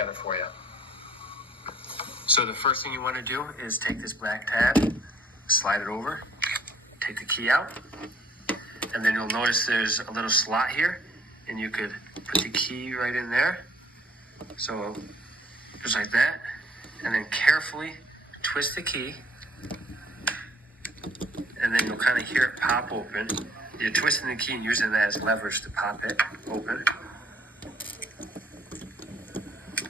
together for you. So the first thing you want to do is take this black tab, slide it over, take the key out, and then you'll notice there's a little slot here, and you could put the key right in there. So just like that, and then carefully twist the key, and then you'll kind of hear it pop open. You're twisting the key and using that as leverage to pop it open.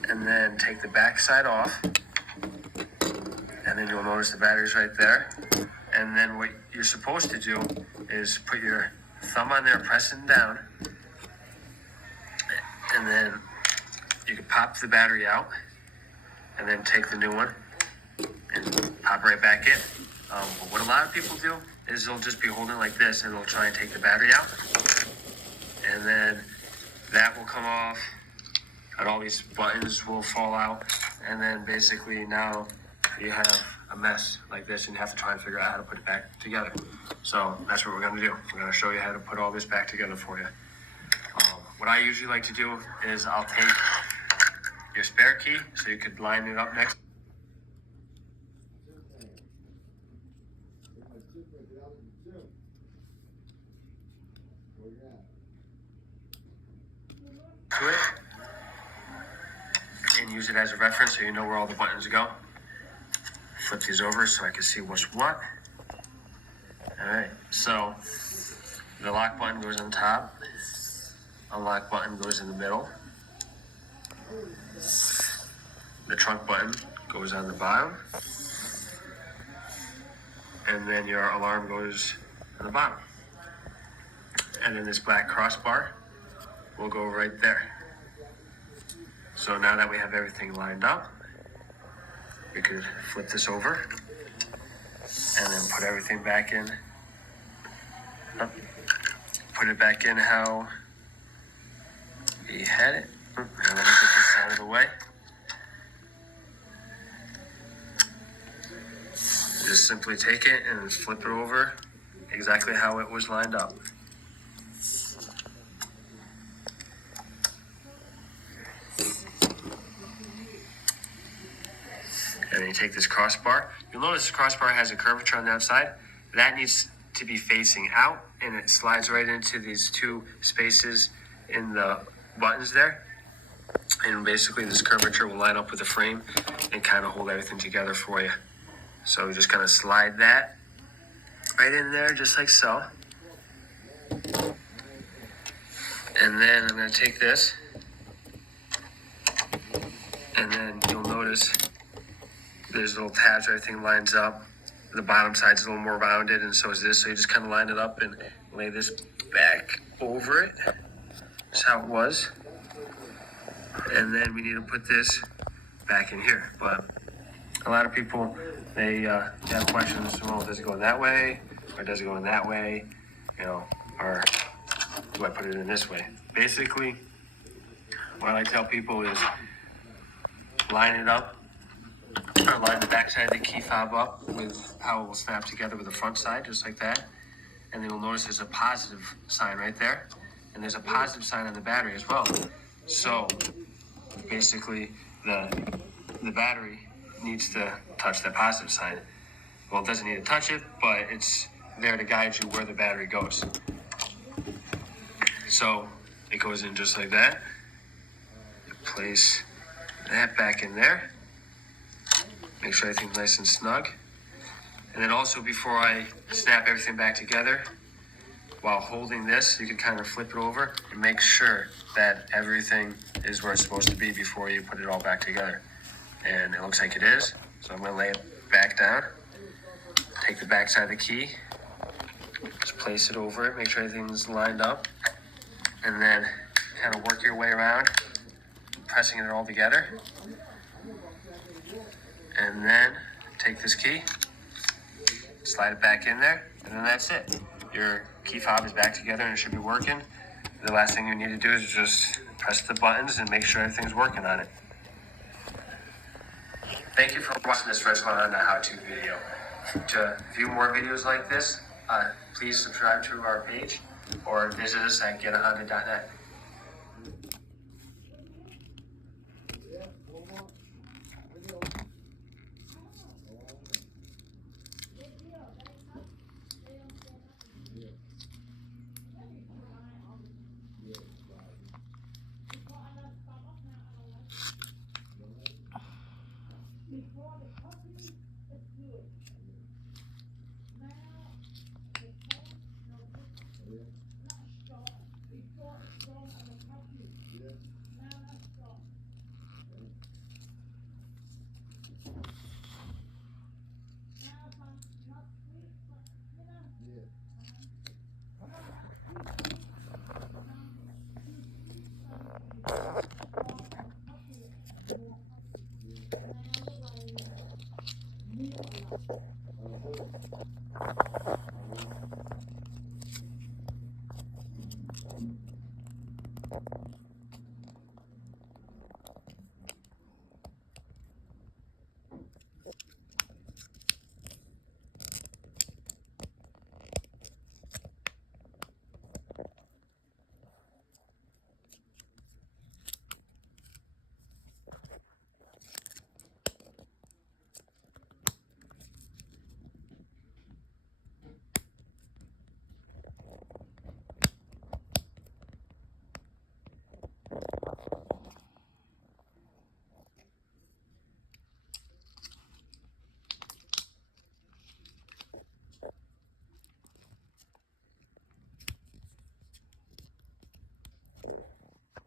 And then take the back side off, and then you'll notice the battery's right there. And then what you're supposed to do is put your thumb on there, pressing down, and then you can pop the battery out, and then take the new one and pop right back in. But what a lot of people do is they'll just be holding like this, and they'll try and take the battery out, and then that will come off, and all these buttons will fall out, and then basically now you have a mess like this, and you have to try and figure out how to put it back together. So that's what we're going to do. We're going to show you how to put all this back together for you. What I usually like to do is I'll take your spare key, so you could line it up next to it, and use it as a reference so you know where all the buttons go. Flip these over so I can see what's what. Alright, so the lock button goes on top, unlock button goes in the middle, the trunk button goes on the bottom, and then your alarm goes on the bottom. And then this black crossbar will go right there. So now that we have everything lined up, we could flip this over and then put everything back in. Put it back in how we had it. And let me get this out of the way. Just simply take it and flip it over exactly how it was lined up. And then you take this crossbar. You'll notice this crossbar has a curvature on the outside. That needs to be facing out, and it slides right into these two spaces in the buttons there. And basically this curvature will line up with the frame and kind of hold everything together for you. So we just kind of slide that right in there, just like so. And then I'm going to take this, and then you'll notice there's little tabs, everything lines up. The bottom side's a little more rounded, and so is this. So you just kind of line it up and lay this back over it. That's how it was. And then we need to put this back in here. But a lot of people, they have questions. Well, does it go in that way, or does it go in that way? You know, or do I put it in this way? Basically, what I tell people is line it up, or line the back side of the key fob up with how it will snap together with the front side, just like that. And then you'll notice there's a positive sign right there, and there's a positive sign on the battery as well. So basically, the battery needs to touch the positive sign. Well, it doesn't need to touch it, but it's there to guide you where the battery goes. So it goes in just like that. Place that back in there. Make sure everything's nice and snug. And then also, before I snap everything back together, while holding this, you can kind of flip it over and make sure that everything is where it's supposed to be before you put it all back together. And it looks like it is. So I'm going to lay it back down. Take the back side of the key. Just place it over it. Make sure everything's lined up. And then kind of work your way around, pressing it all together. And then take this key, slide it back in there, and then that's it. Your key fob is back together and it should be working. The last thing you need to do is just press the buttons and make sure everything's working on it. Thank you for watching this first one on the how-to video. To view more videos like this, please subscribe to our page or visit us at getahonda.net.